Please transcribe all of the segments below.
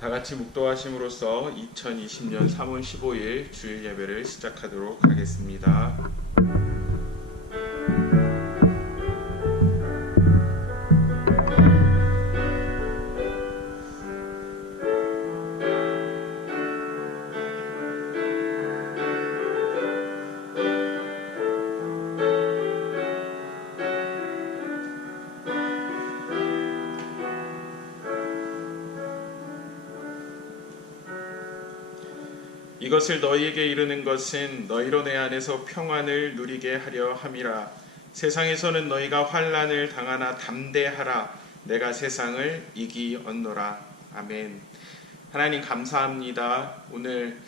다 같이 묵도하심으로써 2020년 3월 15일 주일 예배를 시작하도록 하겠습니다. 이것을 너희에게 이르는 것은 너희로 내 안에서 평안을 누리게 하려 함이라. 세상에서는 너희가 환난을 당하나 담대하라. 내가 세상을 이기었노라. 아멘. 하나님 감사합니다. 오늘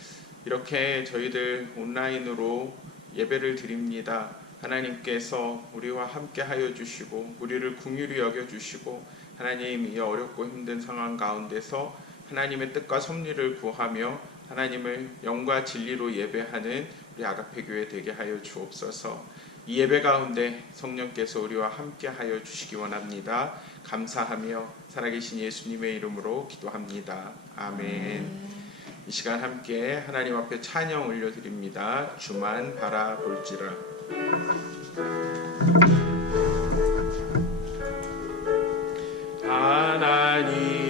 이렇게 저희들 온라인으로 예배를 드립니다. 하나님께서 우리와 함께 하여 주시고 우리를 긍휼히 여겨 주시고 하나님 이 어렵고 힘든 상황 가운데서 하나님의 뜻과 섭리를 구하며 하나님을 영과 진리로 예배하는 우리 아가페 교회 되게 하여 주옵소서. 이 예배 가운데 성령께서 우리와 함께 하여 주시기 원합니다. 감사하며 살아계신 예수님의 이름으로 기도합니다. 아멘. 이 시간 함께 하나님 앞에 찬양 올려드립니다. 주만 바라볼지라.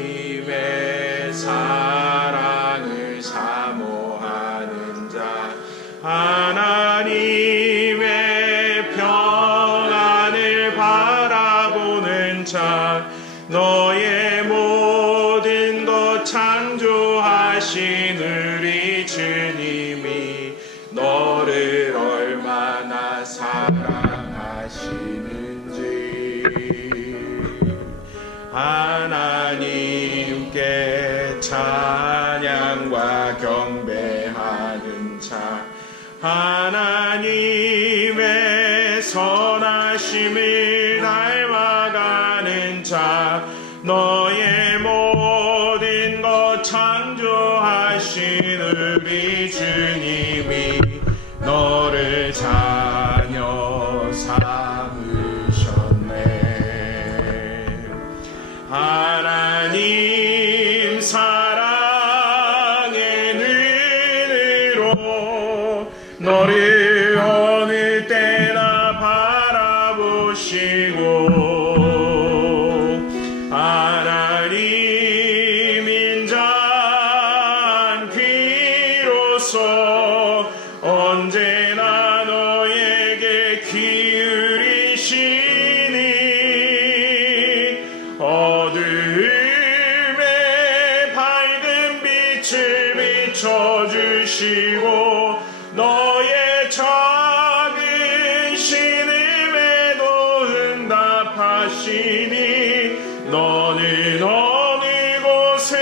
하나님의 사랑을 사모하는 자, 하나님의 평안을 바라보는 자, 너의 모든 것 창조하신 우리 주님이 너를 얼마나 사랑하시는지 하나님께 찬양과 경배하는 자, 하나님의 선하심을 닮아가는 자, 너의 모든 것 창조하신 우리 주님이 너를 자녀 삼으셨네. 하나님 사랑의 눈으로 너를 어느 때나 바라보시고 하나님 인자한 귀로서 언제나 너에게 기울이시니 어두움에 밝은 빛을 비춰주시고 너의 작은 신음에도 응답하시니 너는 어느 곳에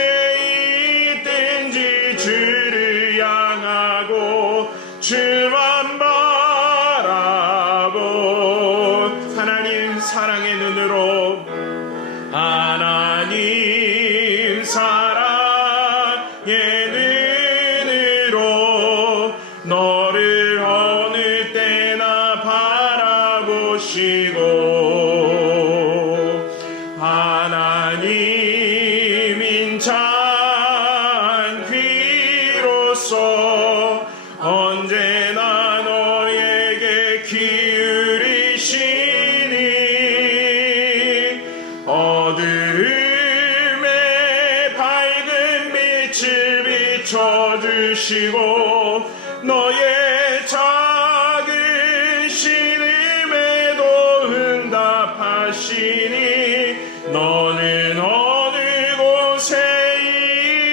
있든지 주를 향하고 주만 바라본 하나님 사랑의 눈으로 하나님 사랑의 눈으로 너를 어느 때나 바라보시고 하나님 인자한 귀로서 언제나 너에게 기울이시니 어두움에 밝은 빛을 비춰주시고 너의 작은 신음에도 응답하시니 너는 어느 곳에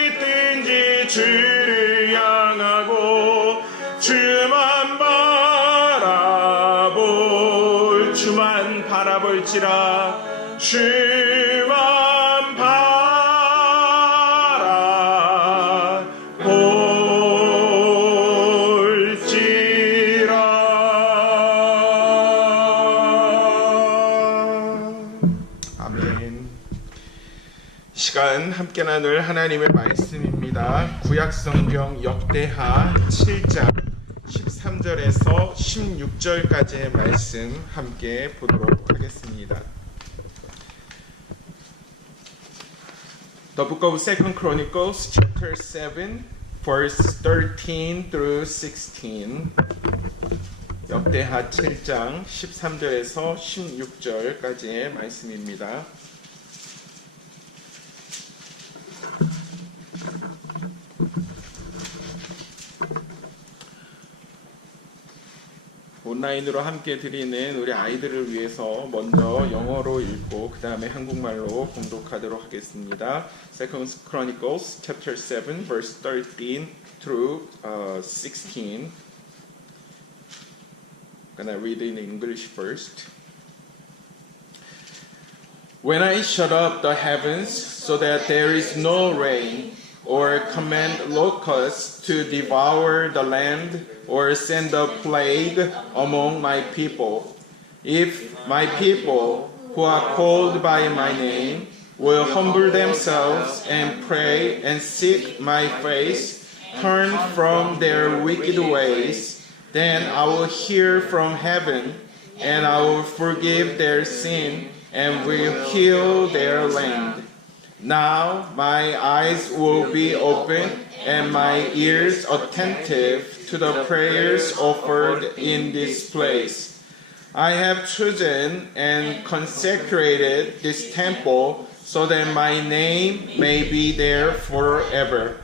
있든지 주를 향하고 주만 바라볼지라. 주만 바라볼지라. 아멘. 시간 함께 나눌 하나님의 말씀입니다. 구약성경 역대하 7장 13절에서 16절까지의 말씀 함께 보도록 하겠습니다. The book of 2 Chronicles chapter 7 verse 13 through 16. 역대하 7장 13절에서 16절까지의 말씀입니다. 온라인으로 함께 드리는 우리 아이들을 위해서 먼저 영어로 읽고 그 다음에 한국말로 봉독하도록 하겠습니다. 2 Chronicles chapter 7 verse 13 through 16. I'm gonna read in English first. When I shut up the heavens so that there is no rain, or command locusts to devour the land, or send a plague among my people, if my people who are called by my name will humble themselves and pray and seek my face, turn from their wicked ways, then I will hear from heaven, and I will forgive their sin, and will heal their land. Now my eyes will be open, and my ears attentive to the prayers offered in this place. I have chosen and consecrated this temple so that my name may be there forever.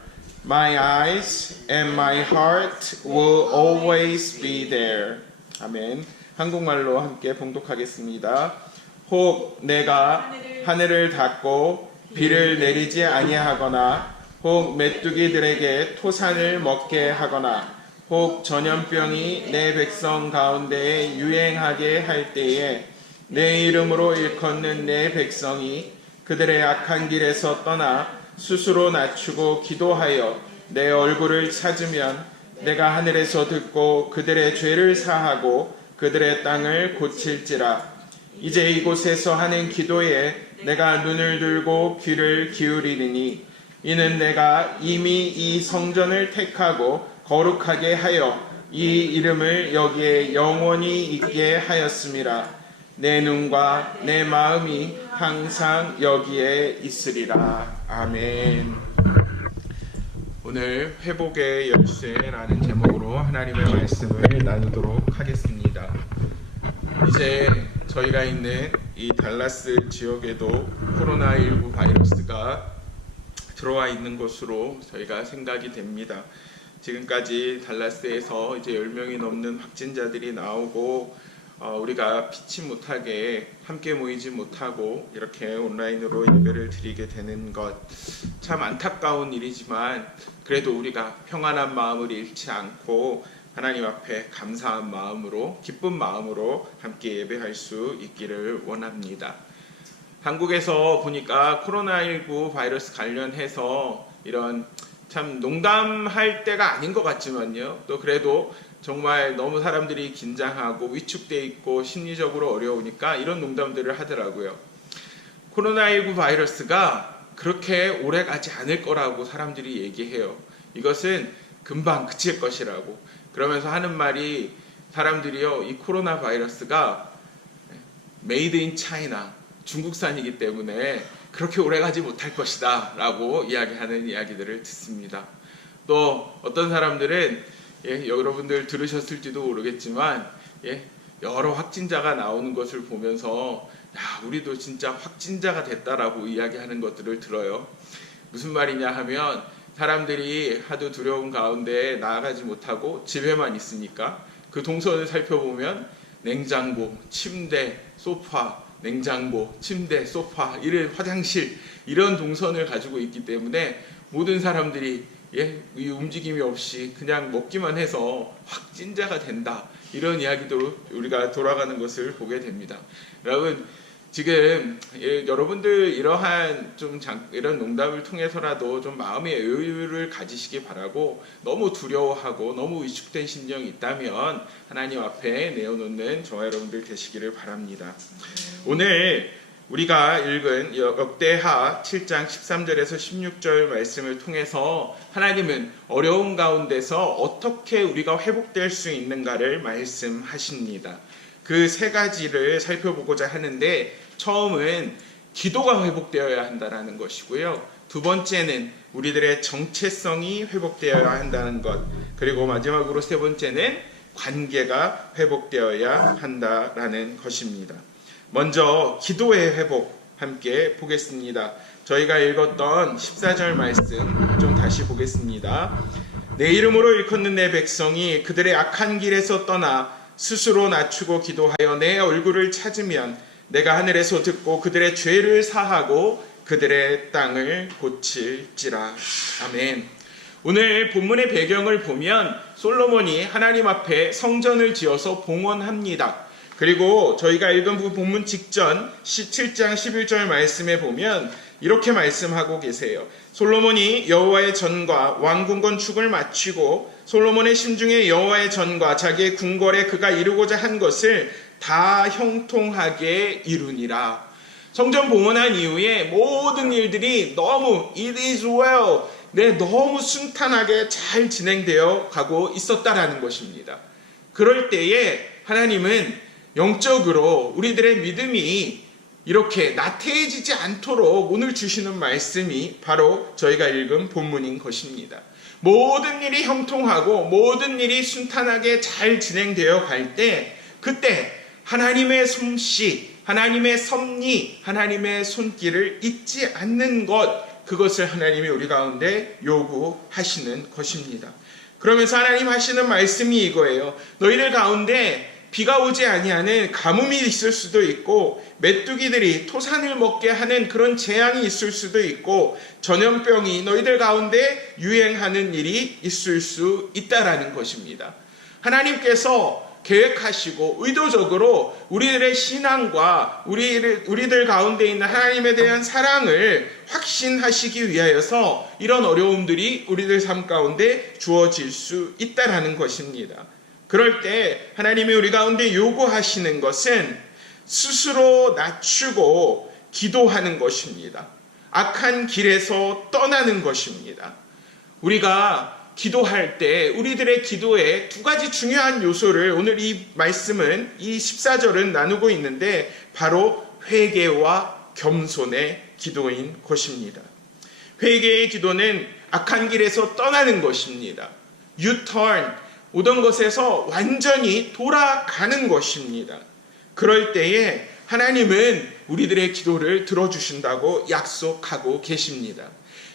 My eyes and my heart will always be there. 아멘. 한국말로 함께 봉독하겠습니다. 혹 내가 하늘을 닫고 비를 내리지 아니하거나, 혹 메뚜기들에게 토산을 먹게 하거나, 혹 전염병이 내 백성 가운데에 유행하게 할 때에 내 이름으로 일컫는 내 백성이 그들의 악한 길에서 떠나 스스로 낮추고 기도하여 내 얼굴을 찾으면 내가 하늘에서 듣고 그들의 죄를 사하고 그들의 땅을 고칠지라. 이제 이곳에서 하는 기도에 내가 눈을 들고 귀를 기울이리니, 이는 내가 이미 이 성전을 택하고 거룩하게 하여 이 이름을 여기에 영원히 있게 하였음이라. 내 눈과 내 마음이 항상 여기에 있으리라. 아멘. 오늘 회복의 열쇠라는 제목으로 하나님의 말씀을 나누도록 하겠습니다. 이제 저희가 있는 이 달라스 지역에도 코로나19 바이러스가 들어와 있는 것으로 저희가 생각이 됩니다. 지금까지 달라스에서 이제 10명이 넘는 확진자들이 나오고 우리가 피치 못하게 함께 모이지 못하고 이렇게 온라인으로 예배를 드리게 되는 것 참 안타까운 일이지만, 그래도 우리가 평안한 마음을 잃지 않고 하나님 앞에 감사한 마음으로, 기쁜 마음으로 함께 예배할 수 있기를 원합니다. 한국에서 보니까 코로나19 바이러스 관련해서 이런 참 농담할 때가 아닌 것 같지만요, 또 그래도 정말 너무 사람들이 긴장하고 위축돼 있고 심리적으로 어려우니까 이런 농담들을 하더라고요. 코로나19 바이러스가 그렇게 오래 가지 않을 거라고 사람들이 얘기해요. 이것은 금방 그칠 것이라고. 그러면서 하는 말이, 사람들이요, 이 코로나 바이러스가 메이드 인 차이나, 중국산이기 때문에 그렇게 오래 가지 못할 것이다 라고 이야기하는 이야기들을 듣습니다. 또 어떤 사람들은 여러분들 들으셨을지도 모르겠지만 여러 확진자가 나오는 것을 보면서 야, 우리도 진짜 확진자가 됐다라고 이야기하는 것들을 들어요. 무슨 말이냐 하면, 사람들이 하도 두려운 가운데 나아가지 못하고 집에만 있으니까 그 동선을 살펴보면 냉장고, 침대, 소파, 냉장고, 침대, 소파, 이런 화장실, 이런 동선을 가지고 있기 때문에 모든 사람들이 이 움직임이 없이 그냥 먹기만 해서 확진자가 된다, 이런 이야기도 우리가 돌아가는 것을 보게 됩니다. 여러분, 지금 여러분들 이러한 이런 농담을 통해서라도 좀 마음의 여유를 가지시기 바라고, 너무 두려워하고 너무 위축된 심령이 있다면 하나님 앞에 내어놓는 저와 여러분들 되시기를 바랍니다. 오늘 우리가 읽은 역대하 7장 13절에서 16절 말씀을 통해서 하나님은 어려운 가운데서 어떻게 우리가 회복될 수 있는가를 말씀하십니다. 그 세 가지를 살펴보고자 하는데, 처음은 기도가 회복되어야 한다는 것이고요. 두 번째는 우리들의 정체성이 회복되어야 한다는 것. 그리고 마지막으로 세 번째는 관계가 회복되어야 한다라는 것입니다. 먼저 기도의 회복 함께 보겠습니다. 저희가 읽었던 14절 말씀 좀 다시 보겠습니다. 내 이름으로 일컫는 내 백성이 그들의 악한 길에서 떠나 스스로 낮추고 기도하여 내 얼굴을 찾으면 내가 하늘에서 듣고 그들의 죄를 사하고 그들의 땅을 고칠지라. 아멘. 오늘 본문의 배경을 보면 솔로몬이 하나님 앞에 성전을 지어서 봉헌합니다. 그리고 저희가 읽은 본문 직전 7장 11절 말씀에 보면 이렇게 말씀하고 계세요. 솔로몬이 여호와의 전과 왕궁 건축을 마치고 솔로몬의 심중에 여호와의 전과 자기의 궁궐에 그가 이루고자 한 것을 다 형통하게 이루니라. 성전 봉헌한 이후에 모든 일들이 너무 it is well, 너무 순탄하게 잘 진행되어 가고 있었다라는 것입니다. 그럴 때에 하나님은 영적으로 우리들의 믿음이 이렇게 나태해지지 않도록 오늘 주시는 말씀이 바로 저희가 읽은 본문인 것입니다. 모든 일이 형통하고 모든 일이 순탄하게 잘 진행되어 갈 때 그때 하나님의 솜씨, 하나님의 섭리, 하나님의 손길을 잊지 않는 것, 그것을 하나님이 우리 가운데 요구하시는 것입니다. 그러면서 하나님 하시는 말씀이 이거예요. 너희들 가운데 비가 오지 아니하는 가뭄이 있을 수도 있고 메뚜기들이 토산을 먹게 하는 그런 재앙이 있을 수도 있고 전염병이 너희들 가운데 유행하는 일이 있을 수 있다라는 것입니다. 하나님께서 계획하시고 의도적으로 우리들의 신앙과 우리들 가운데 있는 하나님에 대한 사랑을 확신하시기 위하여서 이런 어려움들이 우리들 삶 가운데 주어질 수 있다라는 것입니다. 그럴 때 하나님이 우리 가운데 요구하시는 것은 스스로 낮추고 기도하는 것입니다. 악한 길에서 떠나는 것입니다. 우리가 기도할 때 우리들의 기도에 두 가지 중요한 요소를 오늘 이 말씀은 이 14절은 나누고 있는데 바로 회개와 겸손의 기도인 것입니다. 회개의 기도는 악한 길에서 떠나는 것입니다. U-turn, 오던 것에서 완전히 돌아가는 것입니다. 그럴 때에 하나님은 우리들의 기도를 들어주신다고 약속하고 계십니다.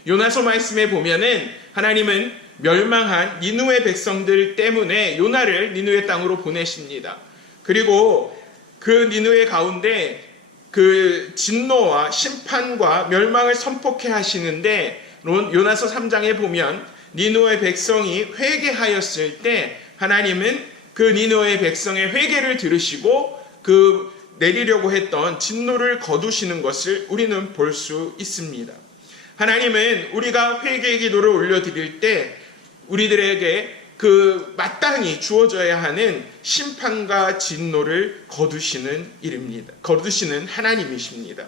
요나서 말씀에 보면은 하나님은 멸망한 니느웨 백성들 때문에 요나를 니느웨 땅으로 보내십니다. 그리고 그 니느웨 가운데 그 진노와 심판과 멸망을 선포케 하시는데 요나서 3장에 보면 니느웨 백성이 회개하였을 때 하나님은 그 니느웨 백성의 회개를 들으시고 그 내리려고 했던 진노를 거두시는 것을 우리는 볼 수 있습니다. 하나님은 우리가 회개의 기도를 올려드릴 때 우리들에게 그 마땅히 주어져야 하는 심판과 진노를 거두시는 일입니다. 거두시는 하나님이십니다.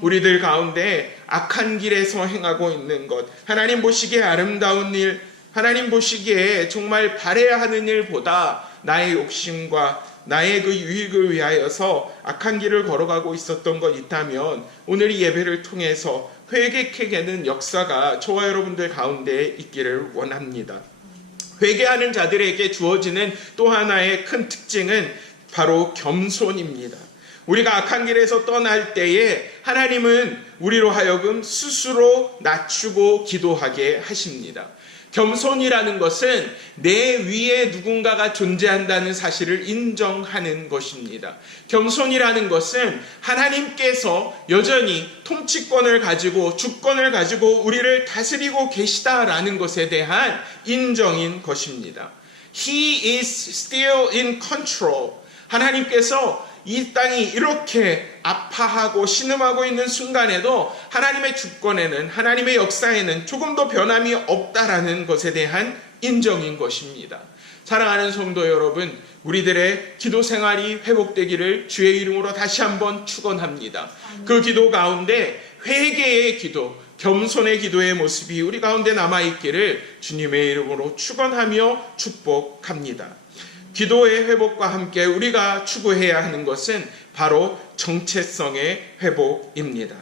우리들 가운데 악한 길에서 행하고 있는 것, 하나님 보시기에 아름다운 일, 하나님 보시기에 정말 바라야 하는 일보다 나의 욕심과 나의 그 유익을 위하여서 악한 길을 걸어가고 있었던 것 있다면 오늘 이 예배를 통해서 회개케 되는 역사가 저와 여러분들 가운데 있기를 원합니다. 회개하는 자들에게 주어지는 또 하나의 큰 특징은 바로 겸손입니다. 우리가 악한 길에서 떠날 때에 하나님은 우리로 하여금 스스로 낮추고 기도하게 하십니다. 겸손이라는 것은 내 위에 누군가가 존재한다는 사실을 인정하는 것입니다. 겸손이라는 것은 하나님께서 여전히 통치권을 가지고 주권을 가지고 우리를 다스리고 계시다라는 것에 대한 인정인 것입니다. He is still in control. 하나님께서 이 땅이 이렇게 아파하고 신음하고 있는 순간에도 하나님의 주권에는, 하나님의 역사에는 조금도 변함이 없다라는 것에 대한 인정인 것입니다. 사랑하는 성도 여러분, 우리들의 기도 생활이 회복되기를 주의 이름으로 다시 한번 축원합니다. 그 기도 가운데 회개의 기도, 겸손의 기도의 모습이 우리 가운데 남아있기를 주님의 이름으로 축원하며 축복합니다. 기도의 회복과 함께 우리가 추구해야 하는 것은 바로 정체성의 회복입니다.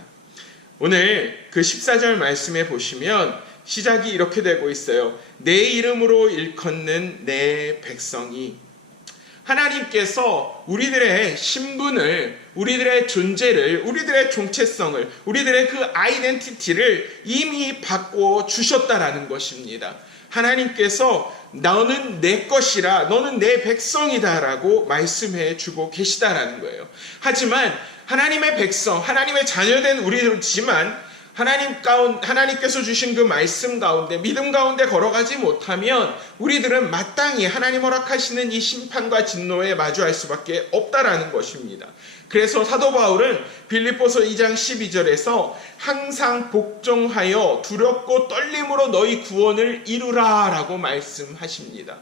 오늘 그 14절 말씀에 보시면 시작이 이렇게 되고 있어요. 내 이름으로 일컫는 내 백성이. 하나님께서 우리들의 신분을, 우리들의 존재를, 우리들의 정체성을, 우리들의 그 아이덴티티를 이미 바꿔 주셨다라는 것입니다. 하나님께서 너는 내 것이라, 너는 내 백성이다라고 말씀해 주고 계시다라는 거예요. 하지만 하나님의 백성, 하나님의 자녀된 우리들이지만 하나님께서 주신 그 말씀 가운데, 믿음 가운데 걸어가지 못하면 우리들은 마땅히 하나님 허락하시는 이 심판과 진노에 마주할 수밖에 없다라는 것입니다. 그래서 사도 바울은 빌립보서 2장 12절에서 항상 복종하여 두렵고 떨림으로 너희 구원을 이루라 라고 말씀하십니다.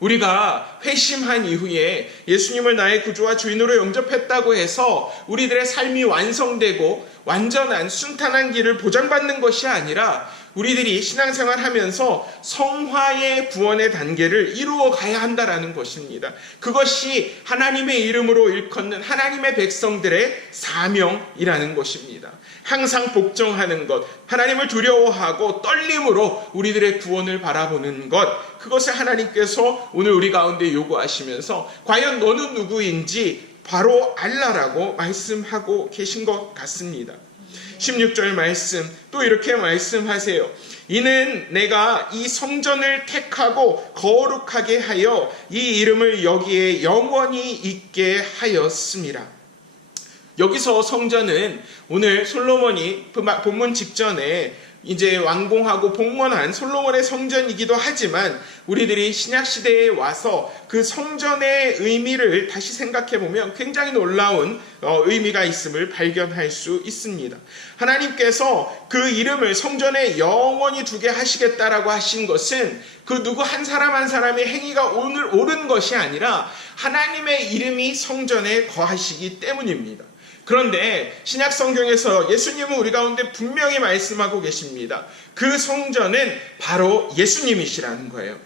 우리가 회심한 이후에 예수님을 나의 구주와 주인으로 영접했다고 해서 우리들의 삶이 완성되고 완전한 순탄한 길을 보장받는 것이 아니라 우리들이 신앙생활 하면서 성화의 구원의 단계를 이루어 가야 한다라는 것입니다. 그것이 하나님의 이름으로 일컫는 하나님의 백성들의 사명이라는 것입니다. 항상 복종하는 것, 하나님을 두려워하고 떨림으로 우리들의 구원을 바라보는 것, 그것을 하나님께서 오늘 우리 가운데 요구하시면서 과연 너는 누구인지 바로 알라라고 말씀하고 계신 것 같습니다. 16절 말씀 또 이렇게 말씀하세요. 이는 내가 이 성전을 택하고 거룩하게 하여 이 이름을 여기에 영원히 있게 하였음이라. 여기서 성전은 오늘 솔로몬이 본문 직전에 이제 완공하고 복원한 솔로몬의 성전이기도 하지만 우리들이 신약시대에 와서 그 성전의 의미를 다시 생각해보면 굉장히 놀라운 의미가 있음을 발견할 수 있습니다. 하나님께서 그 이름을 성전에 영원히 두게 하시겠다라고 하신 것은 그 누구 한 사람 한 사람의 행위가 옳은 것이 아니라 하나님의 이름이 성전에 거하시기 때문입니다. 그런데 신약 성경에서 예수님은 우리 가운데 분명히 말씀하고 계십니다. 그 성전은 바로 예수님이시라는 거예요.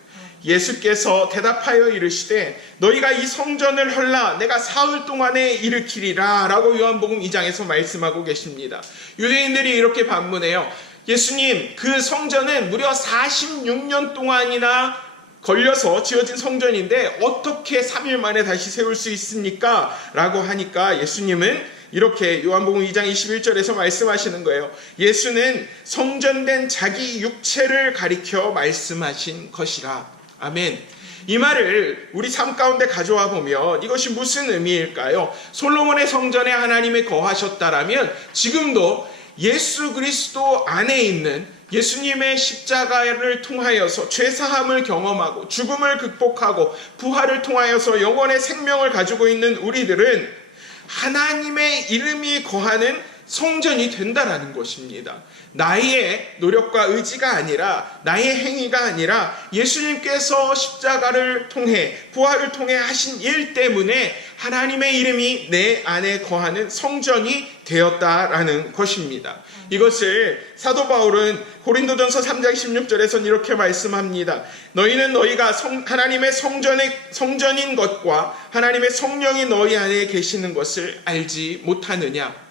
예수께서 대답하여 이르시되 너희가 이 성전을 헐라 내가 사흘 동안에 일으키리라 라고 요한복음 2장에서 말씀하고 계십니다. 유대인들이 이렇게 반문해요. 예수님, 그 성전은 무려 46년 동안이나 걸려서 지어진 성전인데 어떻게 3일 만에 다시 세울 수 있습니까? 라고 하니까 예수님은 이렇게 요한복음 2장 21절에서 말씀하시는 거예요. 예수는 성전된 자기 육체를 가리켜 말씀하신 것이라. 아멘. 이 말을 우리 삶 가운데 가져와 보면 이것이 무슨 의미일까요? 솔로몬의 성전에 하나님이 거하셨다라면 지금도 예수 그리스도 안에 있는 예수님의 십자가를 통하여서 죄사함을 경험하고 죽음을 극복하고 부활을 통하여서 영원의 생명을 가지고 있는 우리들은 하나님의 이름이 거하는 성전이 된다라는 것입니다. 나의 노력과 의지가 아니라 나의 행위가 아니라 예수님께서 십자가를 통해 부활을 통해 하신 일 때문에 하나님의 이름이 내 안에 거하는 성전이 되었다라는 것입니다. 이것을 사도 바울은 고린도전서 3장 16절에서는 이렇게 말씀합니다. 너희는 너희가 하나님의 성전인 것과 하나님의 성령이 너희 안에 계시는 것을 알지 못하느냐.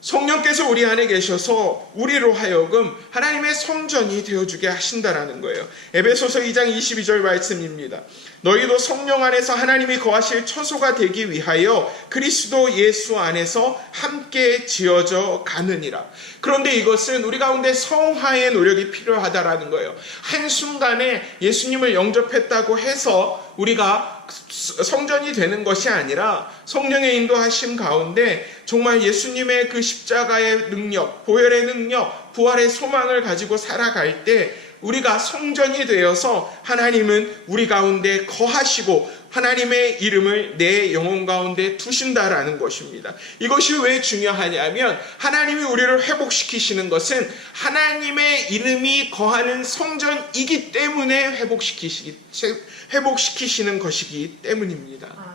성령께서 우리 안에 계셔서 우리로 하여금 하나님의 성전이 되어주게 하신다라는 거예요. 에베소서 2장 22절 말씀입니다. 너희도 성령 안에서 하나님이 거하실 처소가 되기 위하여 그리스도 예수 안에서 함께 지어져 가느니라. 그런데 이것은 우리 가운데 성화의 노력이 필요하다라는 거예요. 한순간에 예수님을 영접했다고 해서 우리가 성전이 되는 것이 아니라 성령의 인도하심 가운데 정말 예수님의 그 십자가의 능력, 보혈의 능력, 부활의 소망을 가지고 살아갈 때 우리가 성전이 되어서 하나님은 우리 가운데 거하시고 하나님의 이름을 내 영혼 가운데 두신다라는 것입니다. 이것이 왜 중요하냐면 하나님이 우리를 회복시키시는 것은 하나님의 이름이 거하는 성전이기 때문에 회복시키시는 것이기 때문입니다.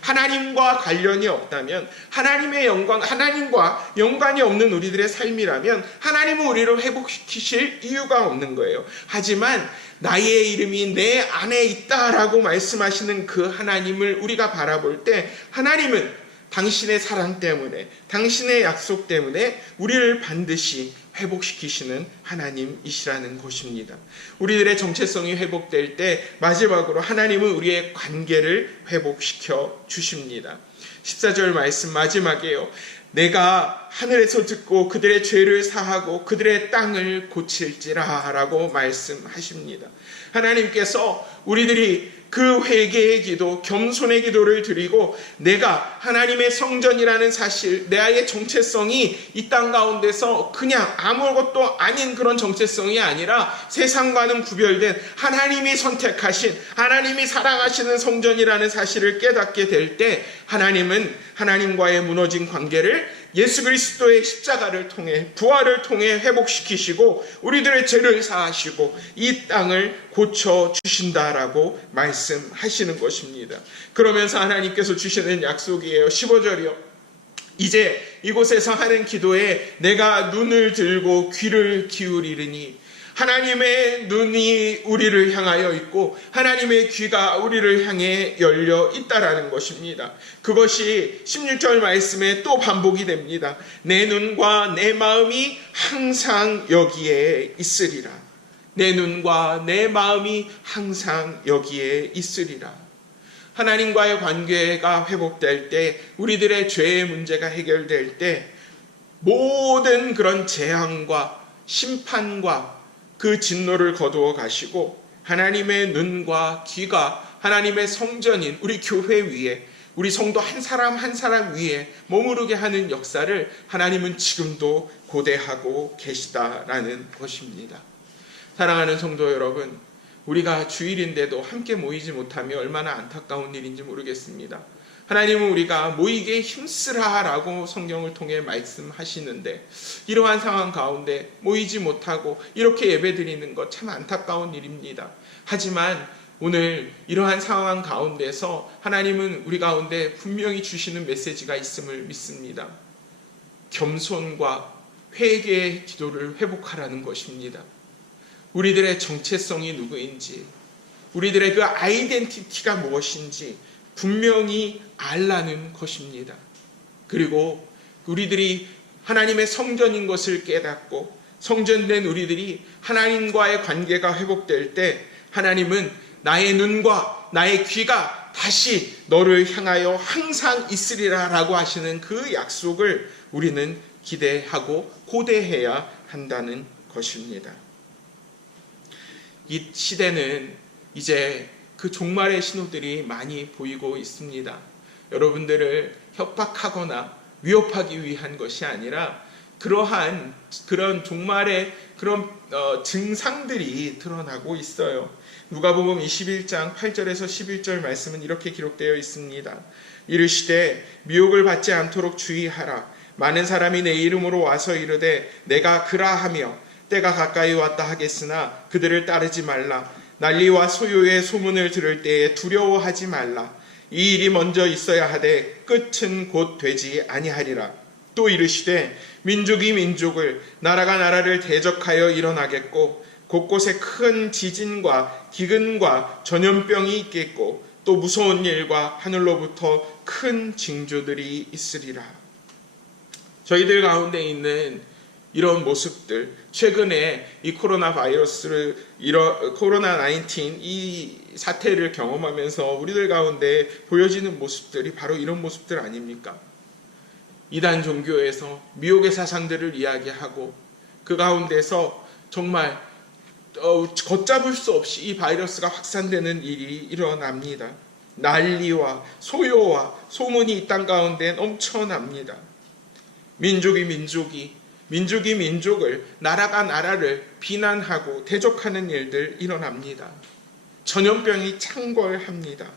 하나님과 관련이 없다면 하나님과 연관이 없는 우리들의 삶이라면 하나님은 우리를 회복시키실 이유가 없는 거예요. 하지만 나의 이름이 내 안에 있다라고 말씀하시는 그 하나님을 우리가 바라볼 때 하나님은 당신의 사랑 때문에, 당신의 약속 때문에 우리를 반드시 회복시키시는 하나님이시라는 것입니다. 우리들의 정체성이 회복될 때 마지막으로 하나님은 우리의 관계를 회복시켜 주십니다. 14절 말씀 마지막에요. 내가 하늘에서 듣고 그들의 죄를 사하고 그들의 땅을 고칠지라 라고 말씀하십니다. 하나님께서 우리들이 그 회개의 기도, 겸손의 기도를 드리고 내가 하나님의 성전이라는 사실, 나의 정체성이 이 땅 가운데서 그냥 아무것도 아닌 그런 정체성이 아니라 세상과는 구별된 하나님이 선택하신, 하나님이 사랑하시는 성전이라는 사실을 깨닫게 될 때 하나님은 하나님과의 무너진 관계를 예수 그리스도의 십자가를 통해, 부활을 통해 회복시키시고 우리들의 죄를 사하시고 이 땅을 고쳐주신다라고 말씀하시는 것입니다. 그러면서 하나님께서 주시는 약속이에요. 15절이요. 이제 이곳에서 하는 기도에 내가 눈을 들고 귀를 기울이리니, 하나님의 눈이 우리를 향하여 있고 하나님의 귀가 우리를 향해 열려 있다라는 것입니다. 그것이 16절 말씀에 또 반복이 됩니다. 내 눈과 내 마음이 항상 여기에 있으리라. 내 눈과 내 마음이 항상 여기에 있으리라. 하나님과의 관계가 회복될 때, 우리들의 죄의 문제가 해결될 때 모든 그런 재앙과 심판과 그 진노를 거두어 가시고 하나님의 눈과 귀가 하나님의 성전인 우리 교회 위에, 우리 성도 한 사람 한 사람 위에 머무르게 하는 역사를 하나님은 지금도 고대하고 계시다라는 것입니다. 사랑하는 성도 여러분, 우리가 주일인데도 함께 모이지 못하며 얼마나 안타까운 일인지 모르겠습니다. 하나님은 우리가 모이게 힘쓰라라고 성경을 통해 말씀하시는데, 이러한 상황 가운데 모이지 못하고 이렇게 예배드리는 것 참 안타까운 일입니다. 하지만 오늘 이러한 상황 가운데서 하나님은 우리 가운데 분명히 주시는 메시지가 있음을 믿습니다. 겸손과 회개의 기도를 회복하라는 것입니다. 우리들의 정체성이 누구인지, 우리들의 그 아이덴티티가 무엇인지 분명히 알라는 것입니다. 그리고 우리들이 하나님의 성전인 것을 깨닫고 성전된 우리들이 하나님과의 관계가 회복될 때 하나님은 나의 눈과 나의 귀가 다시 너를 향하여 항상 있으리라 라고 하시는 그 약속을 우리는 기대하고 고대해야 한다는 것입니다. 이 시대는 이제 그 종말의 신호들이 많이 보이고 있습니다. 여러분들을 협박하거나 위협하기 위한 것이 아니라 그런 종말의 그런 증상들이 드러나고 있어요. 누가복음 21장 8절에서 11절 말씀은 이렇게 기록되어 있습니다. 이르시되 미혹을 받지 않도록 주의하라. 많은 사람이 내 이름으로 와서 이르되 내가 그라하며 때가 가까이 왔다 하겠으나 그들을 따르지 말라. 난리와 소요의 소문을 들을 때에 두려워하지 말라. 이 일이 먼저 있어야 하되 끝은 곧 되지 아니하리라. 또 이르시되 민족이 민족을, 나라가 나라를 대적하여 일어나겠고 곳곳에 큰 지진과 기근과 전염병이 있겠고 또 무서운 일과 하늘로부터 큰 징조들이 있으리라. 저희들 가운데 있는 이런 모습들, 최근에 이 코로나19 이 사태를 경험하면서 우리들 가운데 보여지는 모습들이 바로 이런 모습들 아닙니까? 이단 종교에서 미혹의 사상들을 이야기하고 그 가운데서 정말 걷잡을 수 없이 이 바이러스가 확산되는 일이 일어납니다. 난리와 소요와 소문이 이 땅 가운데 넘쳐납니다. 민족이 민족을, 나라가 나라를 비난하고 대적하는 일들 일어납니다. 전염병이 창궐합니다.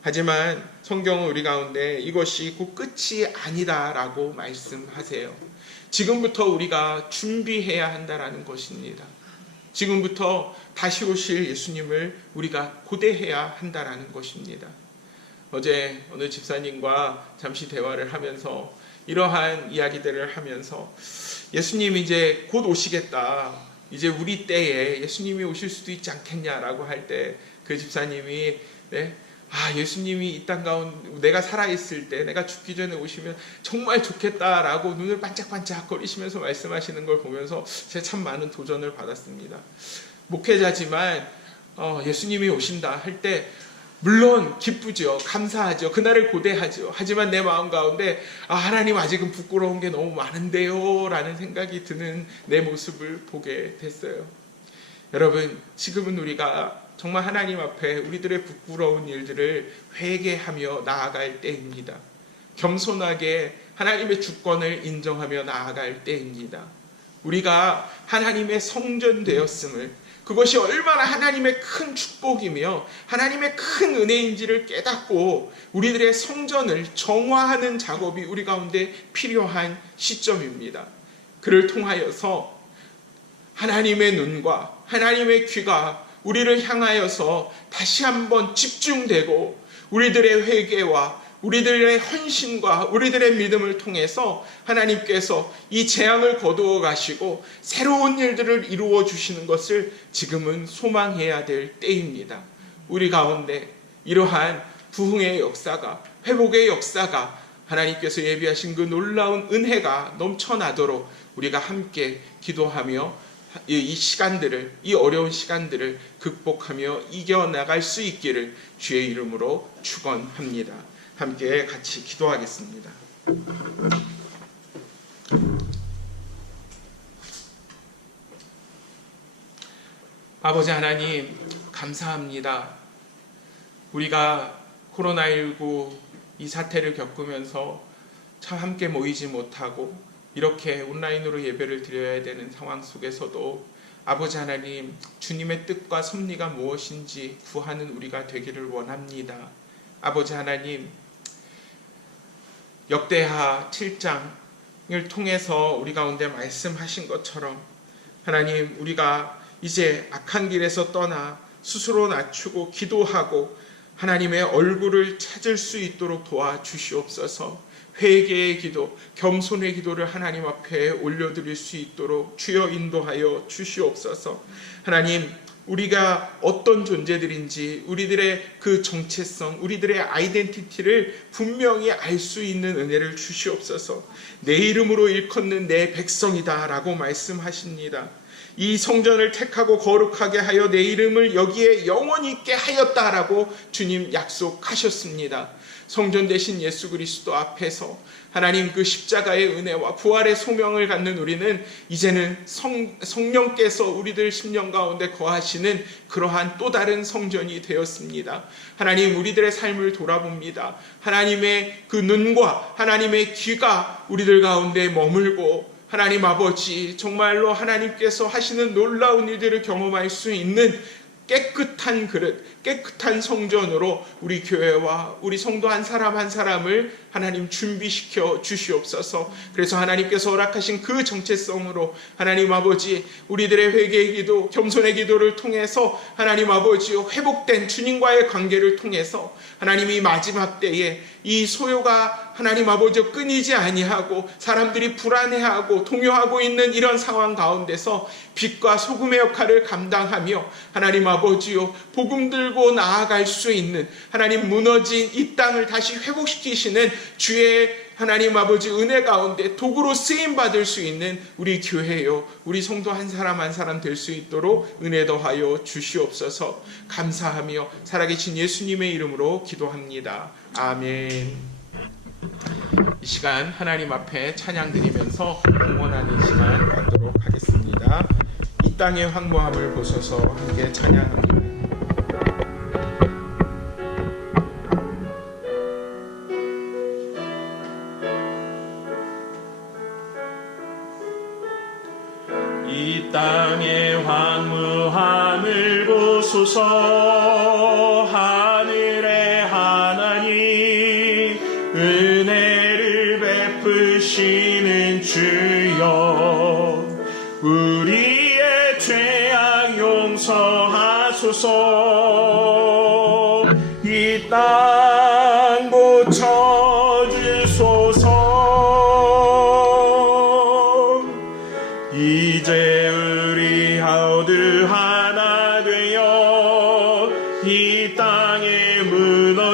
하지만 성경은 우리 가운데 이것이 곧 끝이 아니다라고 말씀하세요. 지금부터 우리가 준비해야 한다라는 것입니다. 지금부터 다시 오실 예수님을 우리가 고대해야 한다라는 것입니다. 어제 어느 집사님과 잠시 대화를 하면서 이러한 이야기들을 하면서 예수님 이제 곧 오시겠다. 이제 우리 때에 예수님이 오실 수도 있지 않겠냐라고 할 때 그 집사님이 예수님이 이 땅 가운데 내가 살아있을 때, 내가 죽기 전에 오시면 정말 좋겠다라고 눈을 반짝반짝 거리시면서 말씀하시는 걸 보면서 제가 참 많은 도전을 받았습니다. 목회자지만 예수님이 오신다 할 때 물론 기쁘죠. 감사하죠. 그날을 고대하죠. 하지만 내 마음 가운데 하나님 아직은 부끄러운 게 너무 많은데요 라는 생각이 드는 내 모습을 보게 됐어요. 여러분, 지금은 우리가 정말 하나님 앞에 우리들의 부끄러운 일들을 회개하며 나아갈 때입니다. 겸손하게 하나님의 주권을 인정하며 나아갈 때입니다. 우리가 하나님의 성전 되었음을, 그것이 얼마나 하나님의 큰 축복이며 하나님의 큰 은혜인지를 깨닫고 우리들의 성전을 정화하는 작업이 우리 가운데 필요한 시점입니다. 그를 통하여서 하나님의 눈과 하나님의 귀가 우리를 향하여서 다시 한번 집중되고 우리들의 회개와 우리들의 헌신과 우리들의 믿음을 통해서 하나님께서 이 재앙을 거두어 가시고 새로운 일들을 이루어 주시는 것을 지금은 소망해야 될 때입니다. 우리 가운데 이러한 부흥의 역사가, 회복의 역사가, 하나님께서 예비하신 그 놀라운 은혜가 넘쳐나도록 우리가 함께 기도하며 이 시간들을, 이 어려운 시간들을 극복하며 이겨나갈 수 있기를 주의 이름으로 축원합니다. 함께 같이 기도하겠습니다. 아버지 하나님, 감사합니다. 우리가 코로나19 이 사태를 겪으면서 참 함께 모이지 못하고 이렇게 온라인으로 예배를 드려야 되는 상황 속에서도 아버지 하나님, 주님의 뜻과 섭리가 무엇인지 구하는 우리가 되기를 원합니다. 아버지 하나님, 역대하 7장을 통해서 우리 가운데 말씀하신 것처럼 하나님, 우리가 이제 악한 길에서 떠나 스스로 낮추고 기도하고 하나님의 얼굴을 찾을 수 있도록 도와주시옵소서. 회개의 기도, 겸손의 기도를 하나님 앞에 올려드릴 수 있도록 주여 인도하여 주시옵소서. 하나님, 우리가 어떤 존재들인지 우리들의 그 정체성, 우리들의 아이덴티티를 분명히 알 수 있는 은혜를 주시옵소서. 내 이름으로 일컫는 내 백성이다 라고 말씀하십니다. 이 성전을 택하고 거룩하게 하여 내 이름을 여기에 영원히 있게 하였다라고 주님 약속하셨습니다. 성전 되신 예수 그리스도 앞에서 하나님 그 십자가의 은혜와 부활의 소명을 갖는 우리는 이제는 성령께서 우리들 심령 가운데 거하시는 그러한 또 다른 성전이 되었습니다. 하나님, 우리들의 삶을 돌아봅니다. 하나님의 그 눈과 하나님의 귀가 우리들 가운데 머물고 하나님 아버지, 정말로 하나님께서 하시는 놀라운 일들을 경험할 수 있는 깨끗한 그릇, 깨끗한 성전으로 우리 교회와 우리 성도 한 사람 한 사람을 하나님 준비시켜 주시옵소서. 그래서 하나님께서 허락하신 그 정체성으로 하나님 아버지, 우리들의 회개의 기도, 겸손의 기도를 통해서 하나님 아버지 회복된 주님과의 관계를 통해서 하나님이 마지막 때에 이 소요가 하나님 아버지 끊이지 아니하고 사람들이 불안해하고 동요하고 있는 이런 상황 가운데서 빛과 소금의 역할을 감당하며 하나님 아버지요, 복음 들고 나아갈 수 있는, 하나님 무너진 이 땅을 다시 회복시키시는 주의 하나님 아버지 은혜 가운데 도구로 쓰임받을 수 있는 우리 교회요, 우리 성도 한 사람 한 사람 될 수 있도록 은혜 더하여 주시옵소서. 감사하며 살아계신 예수님의 이름으로 기도합니다. 아멘. 이 시간 하나님 앞에 찬양 드리면서 공헌하는 시간 갖도록 하겠습니다. 이 땅의 황무함을 보소서 함께 찬양합니다. 이 땅의 황무함을 보소서. 하늘의 하나님, 은혜를 베푸시는 주여, 우리의 죄악 용서하소서. 이 땅 고쳐주소서. 이제 우리 하우드 하나 되어 이 땅에 무너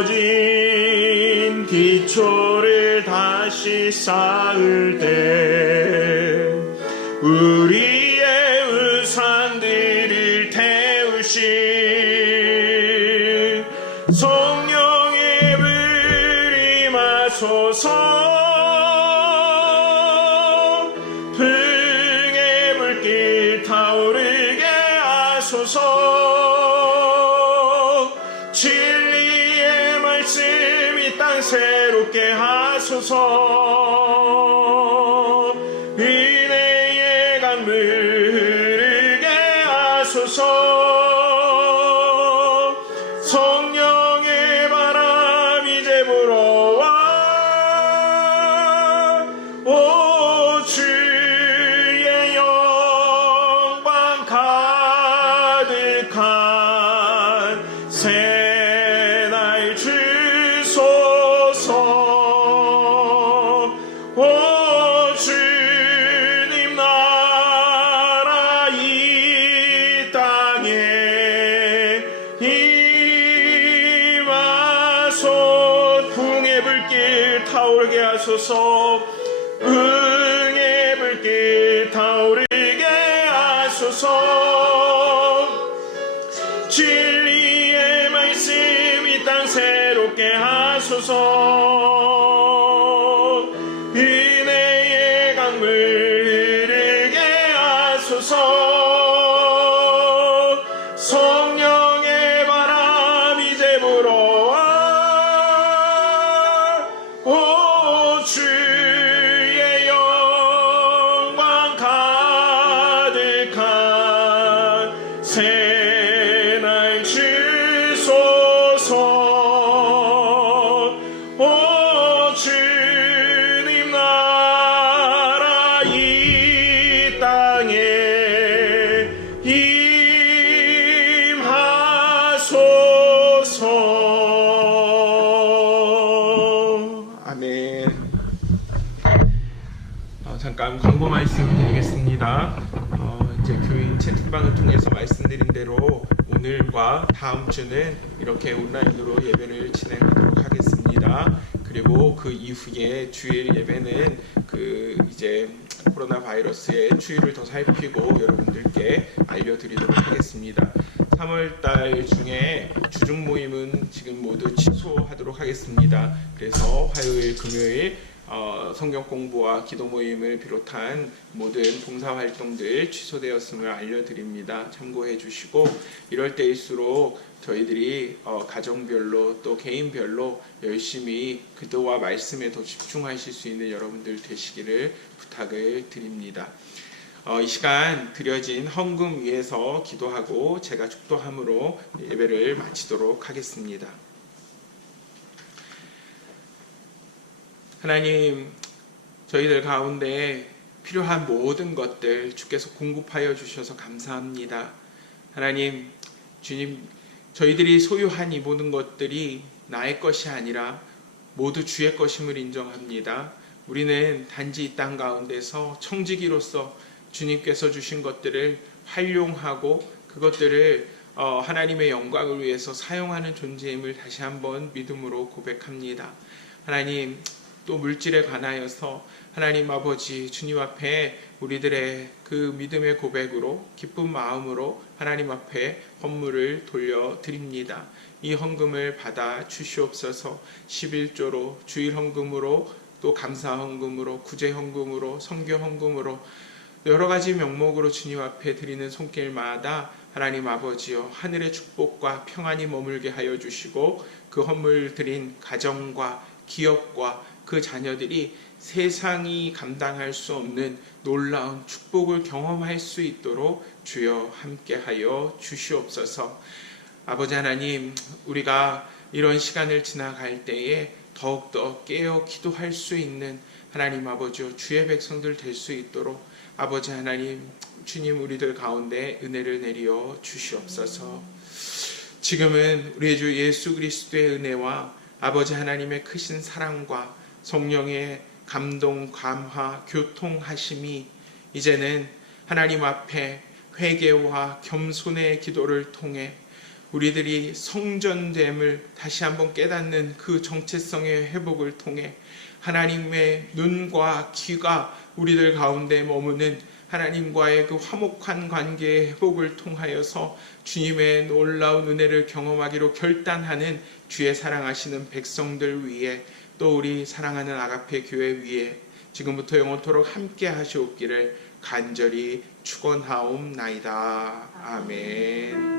하소서. 진리의 말씀 이 땅 새롭게 하소서. 은혜의 강물 흐르게 하소서. 성령의 바람 이제 불어와 오 주의 영광 가득한 새날 주소서. 오 주님 나라 이 땅에 임하소. 풍의 불길 타오르게 하소서. 응의 불길 타오르게 하소서. 진리의 말씀 이 땅 새롭게 하소서. 은혜의 강물 흐르게 하소서. 성령의 바람 이제 불어와 오 주의 영광 가득한 새날 주소서. 오 주님 나라 이 땅에 임하소서. 아멘. 잠깐 광고 말씀 드리겠습니다. 이제 교인 채팅방을 통해서 말씀드린 대로 오늘과 다음 주는 이렇게 온라인으로 예배를 진행하도록 하겠습니다. 그리고 그 이후에 주일 예배는 이제 코로나 바이러스의 추이를 더 살피고 여러분들께 알려드리도록 하겠습니다. 3월달 중에 주중 모임은 지금 모두 취소하도록 하겠습니다. 그래서 화요일, 금요일 성경 공부와 기도 모임을 비롯한 모든 봉사 활동들 취소되었음을 알려드립니다. 참고해 주시고 이럴 때일수록 저희들이 가정별로 또 개인별로 열심히 기도와 말씀에 더 집중하실 수 있는 여러분들 되시기를 부탁을 드립니다. 이 시간 드려진 헌금 위에서 기도하고 제가 축도함으로 예배를 마치도록 하겠습니다. 하나님, 저희들 가운데 필요한 모든 것들 주께서 공급하여 주셔서 감사합니다. 하나님, 주님, 저희들이 소유한 이 모든 것들이 나의 것이 아니라 모두 주의 것임을 인정합니다. 우리는 단지 이 땅 가운데서 청지기로서 주님께서 주신 것들을 활용하고 그것들을 하나님의 영광을 위해서 사용하는 존재임을 다시 한번 믿음으로 고백합니다. 하나님, 또 물질에 관하여서 하나님 아버지 주님 앞에 우리들의 그 믿음의 고백으로 기쁜 마음으로 하나님 앞에 헌물을 돌려드립니다. 이 헌금을 받아 주시옵소서. 11조로 주일 헌금으로 또 감사 헌금으로 구제 헌금으로 선교 헌금으로 여러 가지 명목으로 주님 앞에 드리는 손길마다 하나님 아버지여 하늘의 축복과 평안이 머물게 하여 주시고 그 헌물 드린 가정과 기업과 그 자녀들이 세상이 감당할 수 없는 놀라운 축복을 경험할 수 있도록 주여 함께하여 주시옵소서. 아버지 하나님, 우리가 이런 시간을 지나갈 때에 더욱더 깨어 기도할 수 있는 하나님 아버지여 주의 백성들 될 수 있도록 아버지 하나님, 주님 우리들 가운데 은혜를 내려 주시옵소서. 지금은 우리 주 예수 그리스도의 은혜와 아버지 하나님의 크신 사랑과 성령의 감동, 감화, 교통하심이 이제는 하나님 앞에 회개와 겸손의 기도를 통해 우리들이 성전됨을 다시 한번 깨닫는 그 정체성의 회복을 통해 하나님의 눈과 귀가 우리들 가운데 머무는 하나님과의 그 화목한 관계의 회복을 통하여서 주님의 놀라운 은혜를 경험하기로 결단하는 주의 사랑하시는 백성들 위해 또 우리 사랑하는 아가페 교회 위에 지금부터 영원토록 함께 하시옵기를 간절히 축원하옵나이다. 아멘.